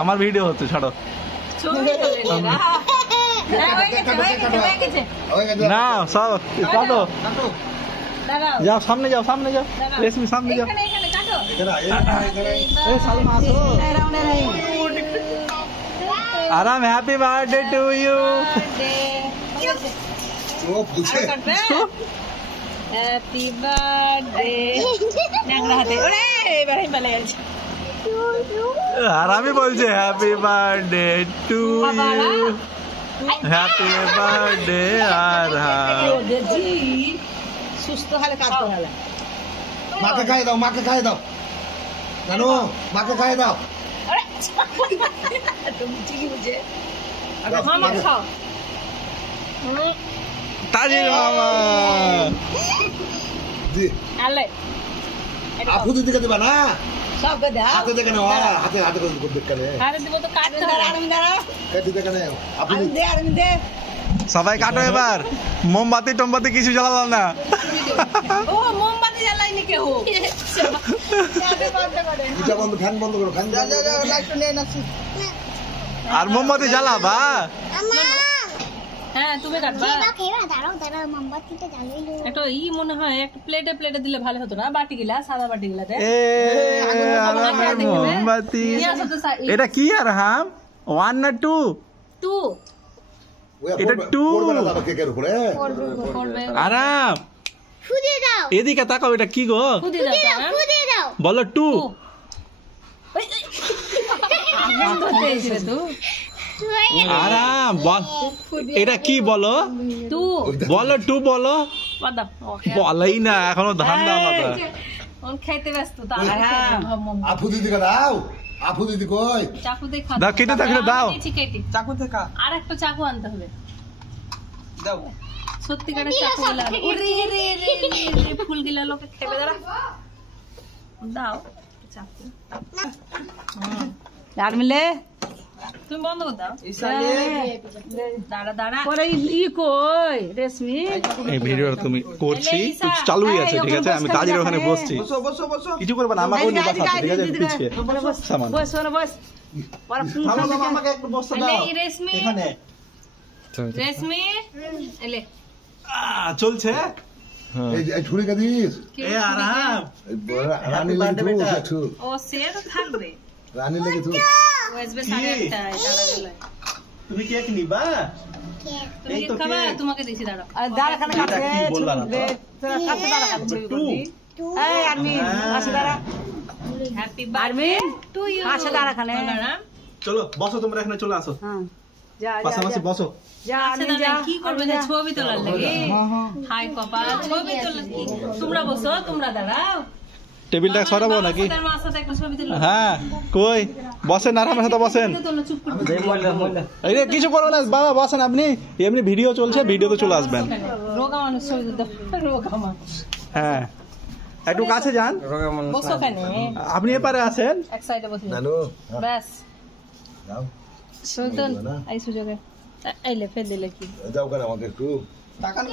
আমার ভিডিও হচ্ছে ছাড়ো না সব কাটো যাও সামনে যাও রেশমি সামনে যাও সালমা আসো Aram happy birthday to you happy birthday ন্যাংরা হাতে ওরে এবারে বলে যাচ্ছে আরামই বলছে happy birthday to you happy birthday Aram সুস্থ হলে কাজ করালে মাকে খাই দাও জানো মাকে খাই দাও তুমি ঠিকই বুঝে মামা খাও তাজির মামা জি আলে আপু দিদি কে দিবা না সব দাও হাতে দেখে নাও হাতে করে দেখে নে আরে দিব তো কাটতে হবে আমি দাঁড়াও কাটি দেখে নে আপু আমি দে সবাই কাটো এবার মোমবাতি টমবাতি কিছু জ্বালালাম না ও মোমবাতি জ্বালাইনি কেউ এটা বন্ধ ফ্যান বন্ধ করো ফ্যান যা লাইট নিয়ে নাছি আর মোমবাতি জ্বালাবা হ্যাঁ তুমি কাটবা দাঁড়াও মোমবাতিটা জ্বালাইলো একটু মনে হয় একটা প্লেটে দিলে ভালো হতো না বাটি গিলা সাদা বাটি গিলাতে মোমবাতি এটা কি আর হাম 1 না 2 এটা 2 পড়বে না দাদা কেকের উপরে পড়বে আরাম ফুদে দাও এদিকে তাকাও এটা কি গো খুদি দাও বলো 2 আরাম বল এটা কি বলো বলো 2 বলো বলাই না এখনো ধান দাও খাইতে ব্যস্ত আপু দিদি কে দাও আপু দিদি কই চাকু দিয়ে খা দাও কেটে দাও চাকু দিয়ে খা আর একটা চাকু আনতে হবে দাও সত্যিকারের চাকু গুলা ওরে ফুল গিলা লোকে খেবে দাও চাকু আর মিলে তুমি বন্ধ কর দাও দাঁড়া পরে কই রেশমি এই ভিডিওটা তুমি করছি চালুই আছে ঠিক আছে আমি কাজের ওখানে বসছি কিছু করবে না আমাকে নিয়ে বসা ঠিক আছে পিছে সামান বস পরে মামা আমাকে একটু বসতে দাও রেশমি এখানে রেশমি এলে চলছে এই ছুরি কে দিস এ আরাম রানী লাগি তো ও সে তো থাকবে রানী লাগি তো ওএসবি 1:30 দাঁড়া তুমি কেক নিবা তুমি কি খাবা তোমাকে দিছি দাঁড়াও দাঁড়া খানে কাটে ছবি তোরা কাটতে দাঁড়া করবি এই আরমি আসে দাঁড়া হ্যাপি বার্থডে টু ইউ আসে দাঁড়া খানে চলো বসো তোমরা এখানে চলে আসো হ্যাঁ যা পাশাপাশি বসো যা কি করবে যে ছবি তোলার লাগে হাই কপাল ছবি তোলার কি তোমরা বসো তোমরা দাঁড়াও টেবিলটা সরাবো নাকি হ্যাঁ কই বসেন আরামের সাথে বসেন এই রে কিছু করো না বাবা বসেন আপনি এমনি ভিডিও চলছে ভিডিওতে চলে আসবেন রোগা মানুষ ছবি তুলতে রোগা মানুষ হ্যাঁ একটু কাছে যান বসো কেন আপনি এপারে আছেন এক সাইডে বসে নানু ব্যাস যাও সুলতান এই সুযোগে আইলে ফেল দিলে কি যাও কেন আমাকে একটু তাকান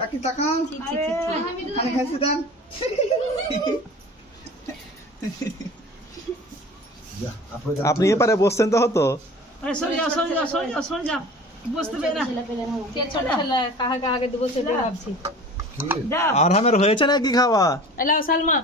কাকি তাকান খানে খাইছি দেন আপনি এপারে বসছেন তো হতো সরে যাও বসতে পেরে না কে ছোট ছেলে কাহাকে আগে দেবো সেটা ভাবছি আরামের হয়েছে নাকি খাওয়া এলাও সালমা